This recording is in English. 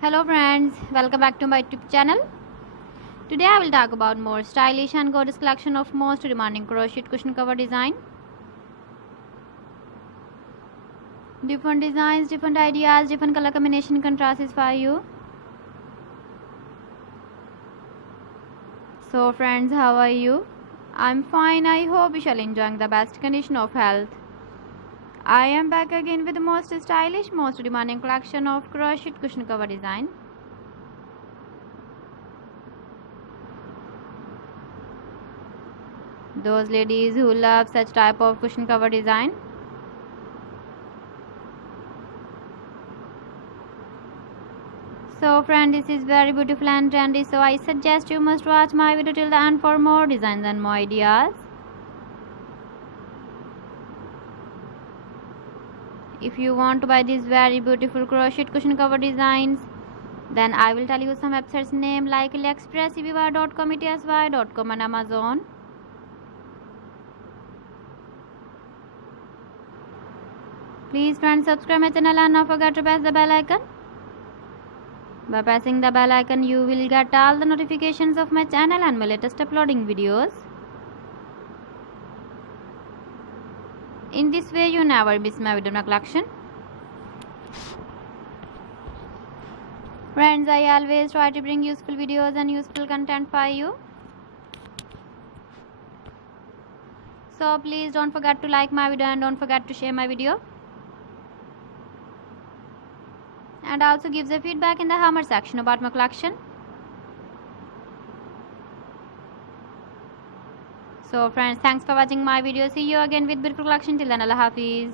Hello friends, welcome back to my YouTube channel. Today I will talk about more stylish and gorgeous collection of most demanding crochet cushion cover design. Different designs, different ideas, different color combination contrasts for you. So friends, how are you? I'm fine. I hope you shall enjoying the best condition of health. I am back again with the most stylish, most demanding collection of crochet cushion cover design. Those ladies who love such type of cushion cover design. So friend, this is very beautiful and trendy, so I suggest you must watch my video till the end for more designs and more ideas. If you want to buy these very beautiful crochet cushion cover designs, then I will tell you some websites name like AliExpress, eBay.com, etsy.com and Amazon. Please friends, subscribe my channel and don't forget to press the bell icon. By pressing the bell icon, you will get all the notifications of my channel and my latest uploading videos. In this way, you never miss my video collection. Friends, I always try to bring useful videos and useful content for you. So please don't forget to like my video and don't forget to share my video. And also give the feedback in the comment section about my collection. So friends, thanks for watching my video. See you again with beautiful collection. Till then, Allah Hafiz.